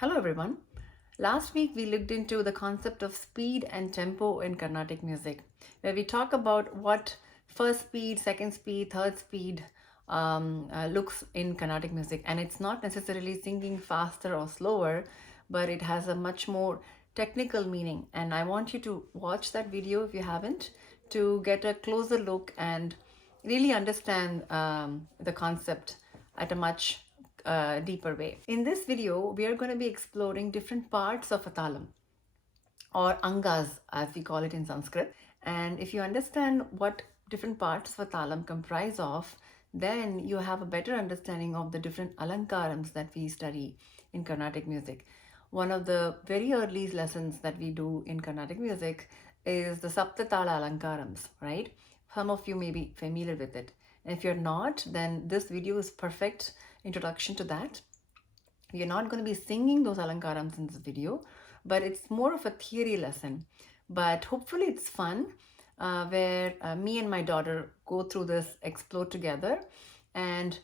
Hello everyone. Last week we looked into the concept of speed and tempo in Carnatic music, where we talk about what first speed, second speed, third speed looks in Carnatic music. And it's not necessarily singing faster or slower, but it has a much more technical meaning. And I want you to watch that video if you haven't to get a closer look and really understand the concept at a much deeper way. In this video, we are going to be exploring different parts of a talam, or angas as we call it in Sanskrit. And if you understand what different parts of a talam comprise of, then you have a better understanding of the different alankarams that we study in Carnatic music. One of the very early lessons that we do in Carnatic music is the sapta Tala Alankarams, right? Some of you may be familiar with it. And if you're not, then this video is perfect introduction to that. You're not going to be singing those alankarams in this video, but it's more of a theory lesson. But hopefully it's fun, where me and my daughter go through this, explore together, and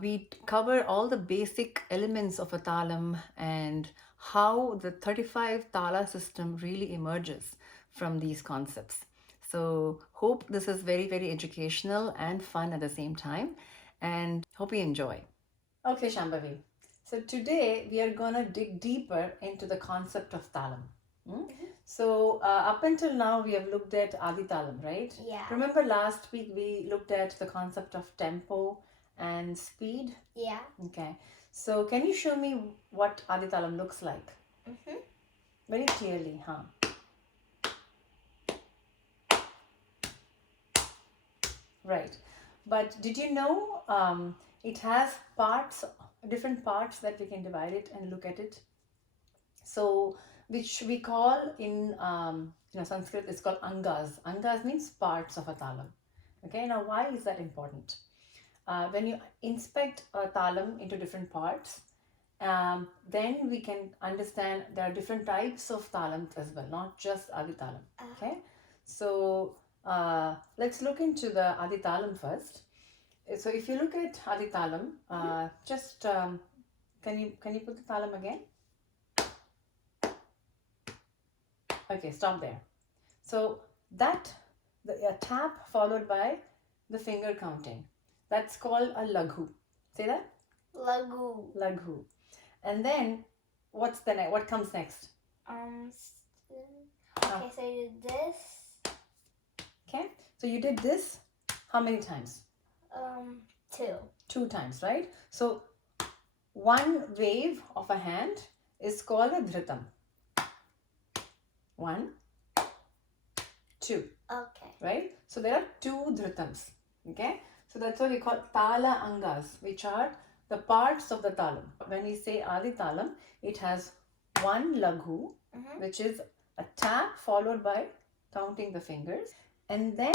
we cover all the basic elements of a talam and how the 35 Tala system really emerges from these concepts. So hope this is very, very educational and fun at the same time, and hope you enjoy. Okay, Shambhavi. So today we are gonna dig deeper into the concept of talam. So up until now we have looked at Adi Talam, right? Yeah. Remember last week we looked at the concept of tempo and speed? Yeah. Okay. So can you show me what Adi Talam looks like? Very clearly, huh? Right. But did you know it has parts, different parts that we can divide it and look at it? So, which we call in Sanskrit, it's called Angas. Angas means parts of a talam. Okay, now why is that important? When you inspect a talam into different parts, then we can understand there are different types of talams as well, not just Adi Talam. Okay, so let's look into the Adi Talam first. So if you look at Adi Talam, just can you put the talam again? Okay, stop there. So that a tap followed by the finger counting. That's called a laghu. Say that? Laghu. Laghu. And then what comes next? Okay, so you did this. Okay, so you did this how many times? 2. 2 times, right? So one wave of a hand is called a dhritam. 1, 2. Okay. Right? So there are 2 dhritams. Okay? So that's what we call Tala Angas, which are the parts of the talam. When we say Adi Talam, it has one laghu, which is a tap followed by counting the fingers, and then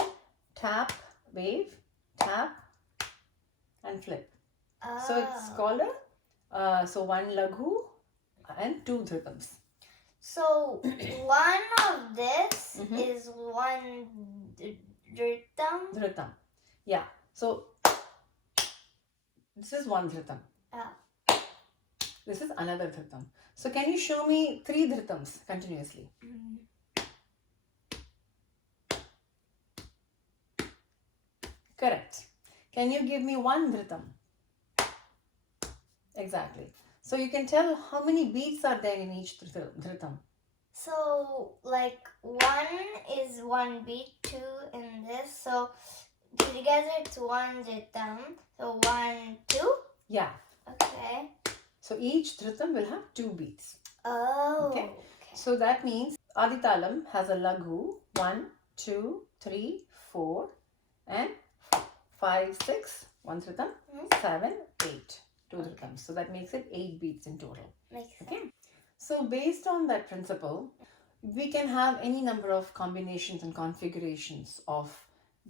tap, wave, tap, and flip. So it's called so one laghu and 2 dhritams. So one of this is one dhritam. Dhritam. Yeah. So this is one dhritam. This is another dhritam. So can you show me 3 dhritams continuously? Correct. Can you give me 1 dhritam? Exactly. So you can tell how many beats are there in each dhritam. So like 1 is 1 beat, 2 in this. So together it's 1 dhritam. So 1, 2. Yeah. Okay. So each dhritam will have 2 beats. Oh. Okay. So that means Adi Talam has a laghu 1, 2, 3, 4, and 5, 6, 1 dhritam, 7, 8. 2 dhritams. So that makes it 8 beats in total. Okay. So based on that principle, we can have any number of combinations and configurations of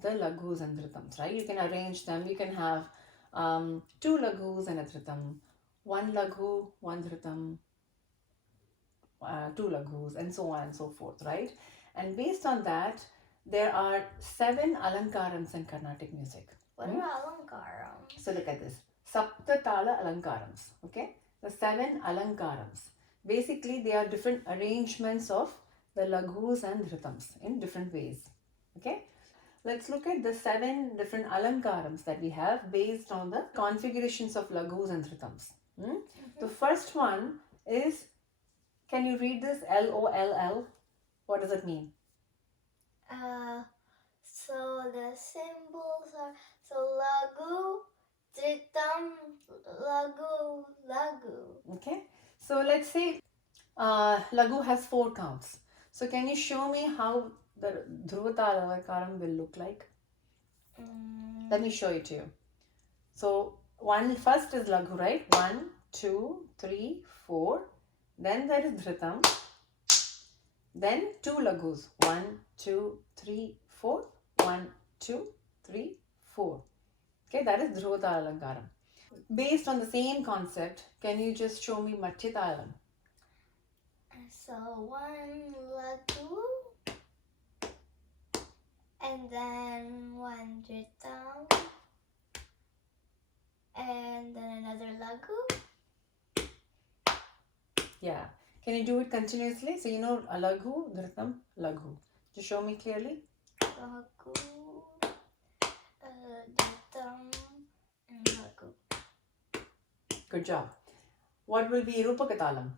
the laghus and dhritams, right? You can arrange them. You can have 2 laghus and a dhritam, 1 laghu, 1 dhritam, 2 laghus, and so on and so forth, right? And based on that, there are 7 Alankarams in Carnatic music. What are Alankarams? So look at this. Sapta Tala Alankarams. Okay? the 7 Alankarams. Basically, they are different arrangements of the laghus and dhrutams in different ways. Okay, let's look at the 7 different Alankarams that we have based on the configurations of laghus and dhrutams. The first one is, can you read this? LOLL. What does it mean? So the symbols are laghu, dhritam, laghu. Okay, so let's say laghu has 4 counts. So can you show me how the Dhruvata Alankaram will look like? Let me show it to you. So first is laghu, right? 1, 2, 3, 4. Then there is dhritam. Then 2 laghus. 1, 2, 3, 4. 1, 2, 3, 4. Okay, that is Dhruvata Alankaram. Based on the same concept, can you just show me Matchitalam? So 1 laghu, and then 1 dhritam, and then another laghu. Yeah. Can you do it continuously? So you know laghu, dhritam, laghu. Just show me clearly. Laghu, dhritam, and laghu. Good job. What will be Rupakatalam?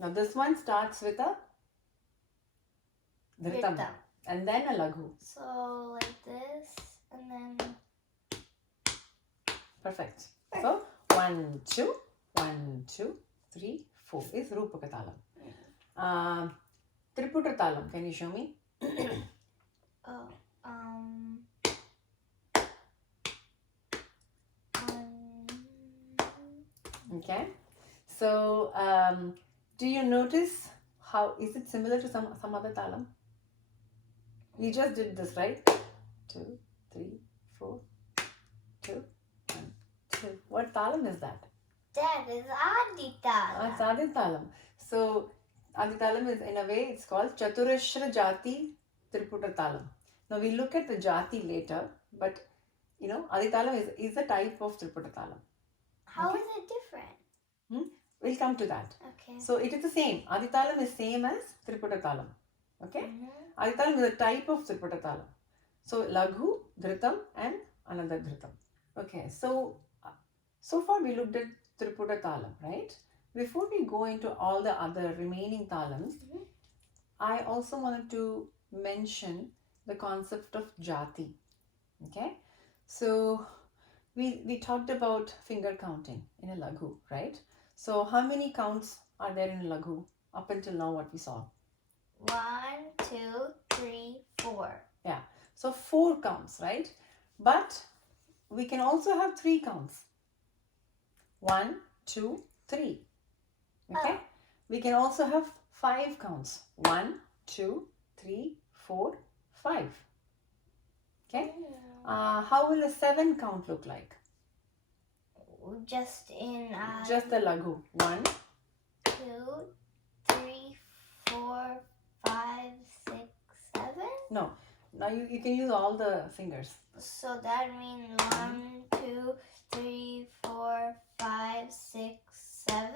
Now this one starts with a dhritam and then a laghu. So like this, and then. Perfect. So 1, 2, 1, 2, 3, 4 is Rupakatalam. Triputatalam, can you show me? Okay. So do you notice how is it similar to some other talam? We just did this, right? 2, 3, 4, 2, 1, 2. What talam is that? That is Aditalam. It's Aditalam. So Aditalam is, in a way, it's called Chaturashra Jati Triputatalam. Now we look at the Jati later, but you know, Aditalam is a type of Triputatalam. How is it different? We'll come to that. Okay. So it is the same. Aditalam is same as Triputatalam. Okay? Aditalam is a type of Triputatalam. So laghu, dhritam, and another dhritam. Okay, so far we looked at Triputatalam, right? Before we go into all the other remaining talams, I also wanted to mention the concept of jati. Okay? So we talked about finger counting in a laghu, right? So how many counts are there in a laghu up until now what we saw? 1, 2, 3, 4. Yeah. So 4 counts, right? But we can also have 3 counts. 1, 2, 3. Okay? We can also have 5 counts. 1, 2, 3, 4, 5. Okay? How will a 7 count look like? Just in just the laghu. 1, 2, 3, 4, 5, 6, 7. No. Now you can use all the fingers. So that means 1, 2, 3, 4, 5, 6, 7.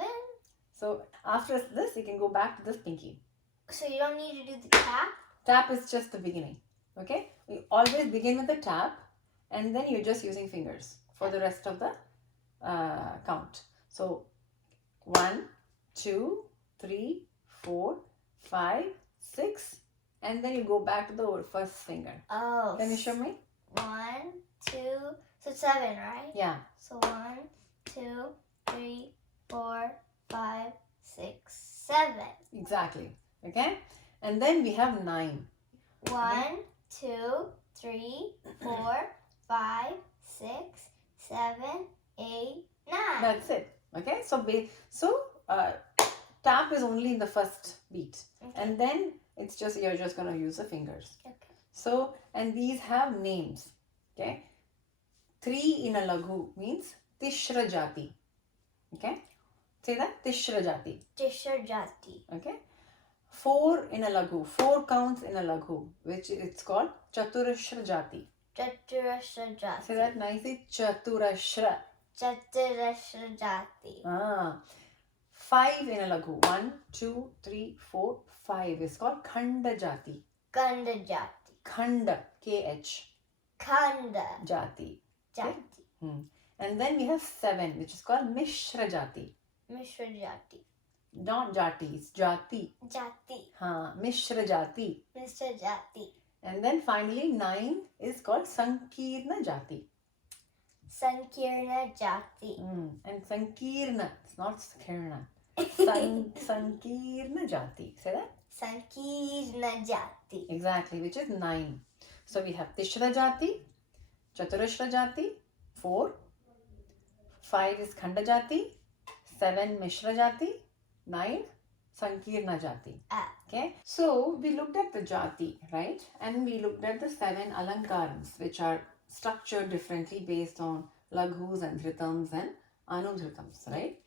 So after this, you can go back to this pinky. So you don't need to do the tap? Tap is just the beginning. Okay? We always begin with the tap and then you're just using fingers for the rest of the count. So 1, 2, 3, 4, 5, 6, and then you go back to the first finger. Oh. Can you show me? 1, 2, so 7, right? Yeah. So 1, 2, 3, 4, 5, 6, 7. Exactly. Okay? And then we have 9. 1, 2, 3, 4, 5, 6, 7, 8, 9. That's it. Okay? So tap is only in the first beat. Okay. And then it's just, you're just going to use the fingers. Okay. So, and these have names. Okay? 3 in a laghu means Tishra Jati. Okay? Say that? Tishra Jati. Tishra Jati. Okay? 4 in a laghu. 4 counts in a laghu, which it's called Chaturashra Jati. Chaturashra Jati. Say that nicely. Chaturashra. Chaturashra Jati. 5 in a laghu. 1, 2, 3, 4, 5 is called Khanda Jati. Khanda Jati. Khanda, K-H. Khanda Jati. Jati. Okay? And then we have 7, which is called Mishra Jati. Mishra Jati. Not Jati, it's Jati. Jati. Mishra Jati. Mishra Jati. And then finally 9 is called Sankirna Jati. Sankirna Jati. And Sankirna, it's not Sankirna. Sankirna Jati. Say that? Sankirna Jati. Exactly, which is 9. So we have Tishra Jati, Chaturashra Jati, 4. 5 is Khanda Jati, 7 Mishra Jati, 9 Sankirna Jati. Okay, so we looked at the Jati, right? And we looked at the 7 Alankarams, which are structured differently based on Laghus and Dhritams and Anudhritams, right?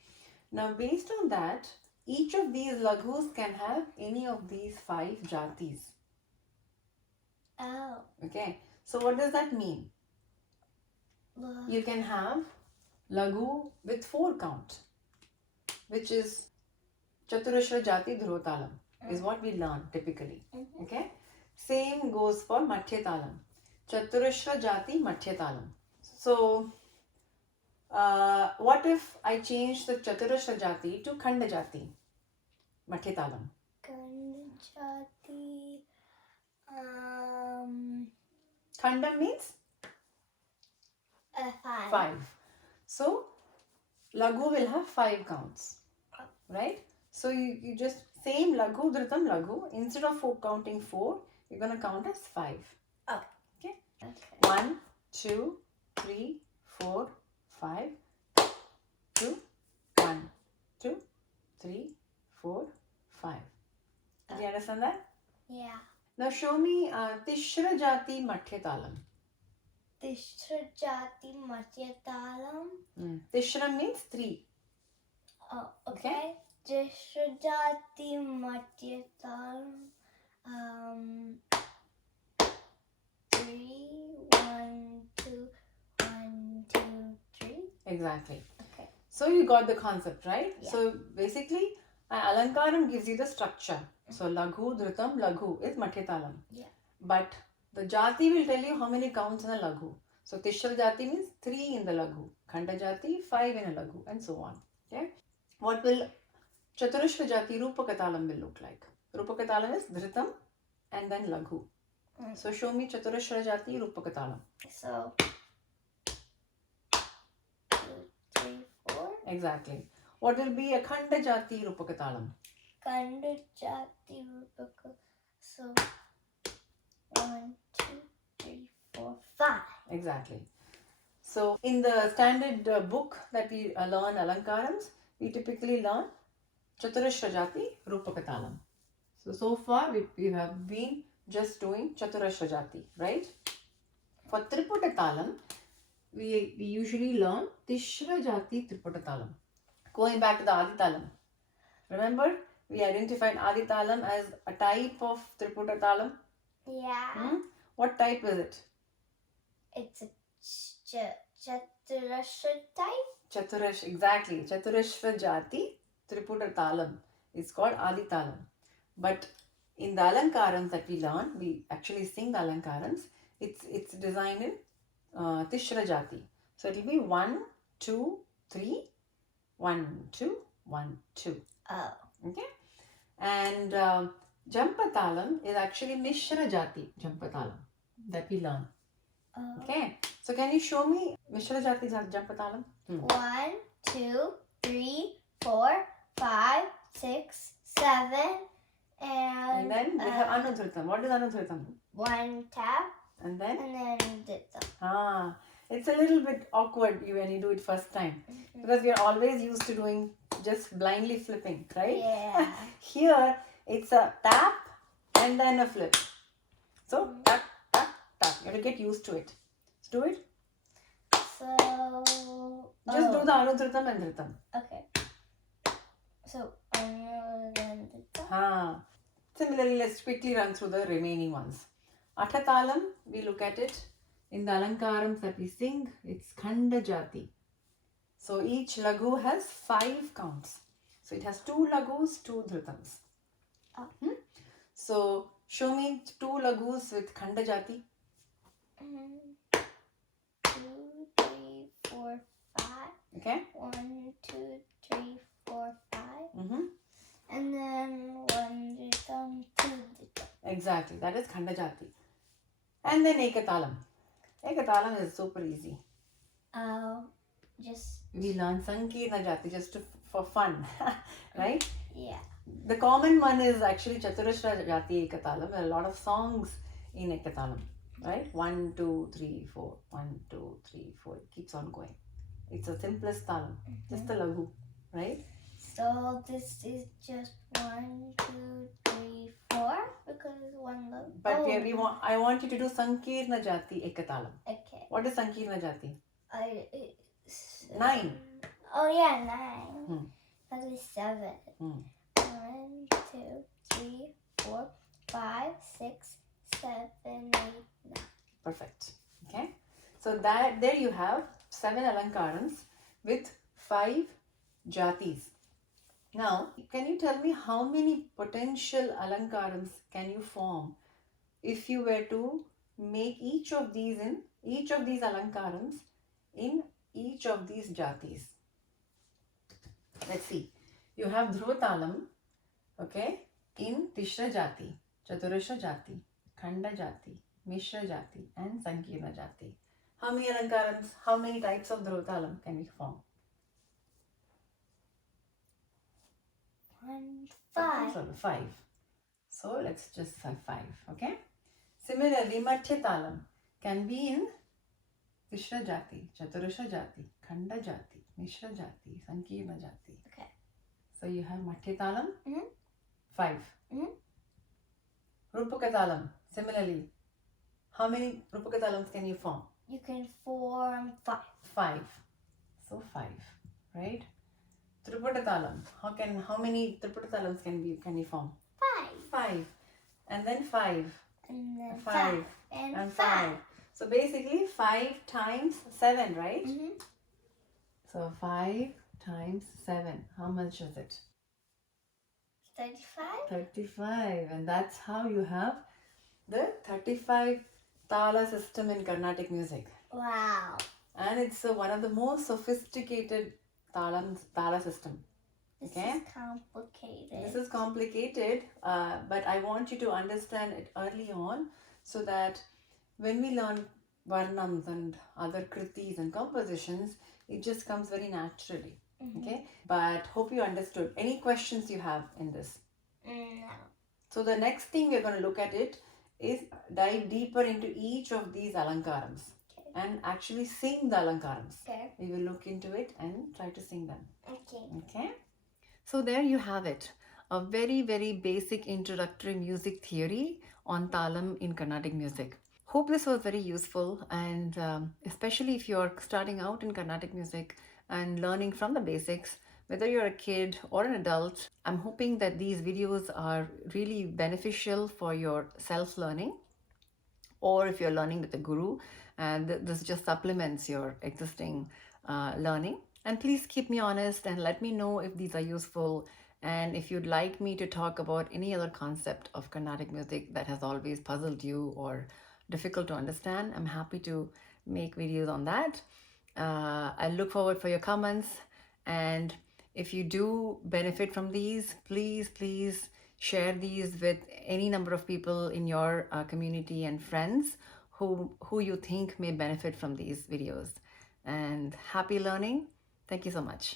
Now, based on that, each of these Laghus can have any of these 5 Jatis. Oh. Okay, so what does that mean? You can have Laghu with 4 count, which is Chaturashra Jati Dhruv is what we learn typically. Okay, same goes for Madhya Talam. Chaturashra Jati Madhya Talam. So, what if I change the Chaturashra Jati to Khanda Jati Madhya Talam? Khanda Jati. Khanda means 5. 5. So, Laghu will have 5 counts, right? So, you just same Laghu, Dhritam, Laghu. Instead of counting 4, you're going to count as 5. Okay? 1, 2, 3, 4, 5. 2, 1, 2, 3, 4, 5. Did you understand that? Yeah. Now show me Tishra Jati Madhya Talam. Tishra Jati Madhya Talam. Tishra means 3. Oh, okay. Tishra Jati Madhya Talam. 3, 1, 2, 1, 2, 3. Exactly. Okay. So you got the concept, right? Yeah. So basically, an Alankaram gives you the structure. So Laghu, Dhritam, Laghu is Madhya Talam. Yeah. But the Jati will tell you how many counts in a Laghu. So Tishra Jati means 3 in the Laghu. Khanda Jati, 5 in a Laghu, and so on. Okay. What will Chaturashra Jati Rupaka Talam will look like? Rupaka Talam is Dhritam and then Laghu. So show me Chaturashra Jati Rupaka Talam. So 2, 3, 4. Exactly. What will be a Khanda Jati Rupaka Talam? Khanda Jati Rupaka. So 1, 2, 3, 4, 5. Exactly. So in the standard book that we learn Alankarams, we typically learn Chaturashra Jati Rupaka Talam. So far we have been just doing Chaturashra Jati, right? For Triputa Talam, we usually learn Tishra Jati Triputa Talam. Going back to the Adi Talam. Remember, we identified Adi Talam as a type of Triputa Talam. Yeah. What type is it? It's a Chaturashra type. Exactly. Chaturashra Jati Triputa Talam is called Adi Talam. But in the Alankarams that we learn, we actually sing the Alankarams. It's designed in Tishra Jati. So it will be 1, 2, 3, 1, 2, 1, 2. Oh. Okay. And Jampa Talam is actually Mishra Jati Jampa Talam that we learn. Oh. Okay. So can you show me Mishra Jati Jampa Talam? 1, 2, 3, 4, 5, 6, 7, and then we have Anudhritam. What is Anudhritam? 1 tap. And then Dhritam. It's a little bit awkward when you do it first time, because we are always used to doing just blindly flipping, right? Yeah. Here it's a tap and then a flip. So tap, tap, tap. You have to get used to it. Let's do it. So just do the Anudhritam and Dhritam. Okay. So Anudhritam. Similarly, let's quickly run through the remaining ones. Athatalam, we look at it. In the Alankarams that we sing, it's Khanda Jati. So each Laghu has 5 counts. So it has 2 lagus, 2 dhrutams. Oh. So show me 2 lagus with Khanda Jati. 2, 3, 4, 5. Okay. 1, 2, 3, 4, 5. Mm-hmm. And then 1 dhrutam, 2 dhrutam. Exactly. That is Khanda Jati. And then Ekatalam. Ekatalam is super easy. Just We learn Sankirna Jati just for fun, right? yeah. The common one is actually Chaturashra Jati Ekatalam. There are a lot of songs in Ekatalam, right? 1, 2, 3, 4. 1, 2, 3, 4. It keeps on going. It's the simplest talam, just the lagu, right? So this is just 1, 2, 3, 4 because it's one lagu. But I want you to do Sankirna Jati Ekatalam. Okay. What is Sankirna Jati? 9. Oh yeah, 9. That is 7. 1, 2, 3, 4, 5, 6, 7, 8, 9. Perfect. Okay. So there you have 7 Alankarams with 5 Jatis. Now, can you tell me how many potential Alankarams can you form if you were to make each of these Alankarams in each of these Jatis? Let's see. You have Dhruva okay, in Tishra Jati, Chaturashra Jati, Khanda Jati, Mishra Jati, and Sankirna Jati. How many Alankarams, how many types of Dhruva can we form? 1, 5. 5. So let's just say 5, okay? Similarly, Madhya Talam can be in Tishra Jati, Chaturashra Jati, Khanda Jati, Mishra Jati, Sankirna Jati. Okay. So you have Madhya Talam, 5. Mm-hmm. Rupaka Talam, similarly, how many Rupaka Talams can you form? You can form 5. 5. So 5, right? Tripura Talam, how many Tripura Talams can you form? 5. 5. And then 5. And then 5. And 5. So basically 5 times 7, right? Mm-hmm. So 5 times 7. How much is it? 35. 35. And that's how you have the 35 Tala system in Carnatic music. Wow. And it's one of the most sophisticated Tala system. This Okay? is complicated. This is complicated, but I want you to understand it early on so that when we learn varnams and other kritis and compositions, it just comes very naturally. Okay? But hope you understood. Any questions you have in this? No. So the next thing we're going to look at it is dive deeper into each of these Alankarams and actually sing the Alankarams. Okay. We will look into it and try to sing them. Okay. Okay? So there you have it. A very, very basic introductory music theory on talam in Carnatic music. Hope this was very useful, and especially if you're starting out in Carnatic music and learning from the basics, whether you're a kid or an adult, I'm hoping that these videos are really beneficial for your self-learning, or if you're learning with a guru, and this just supplements your existing learning. And please keep me honest and let me know if these are useful, and if you'd like me to talk about any other concept of Carnatic music that has always puzzled you or difficult to understand, I'm happy to make videos on that. I look forward for your comments, and if you do benefit from these, please share these with any number of people in your community and friends who you think may benefit from these videos. And happy learning. Thank you so much.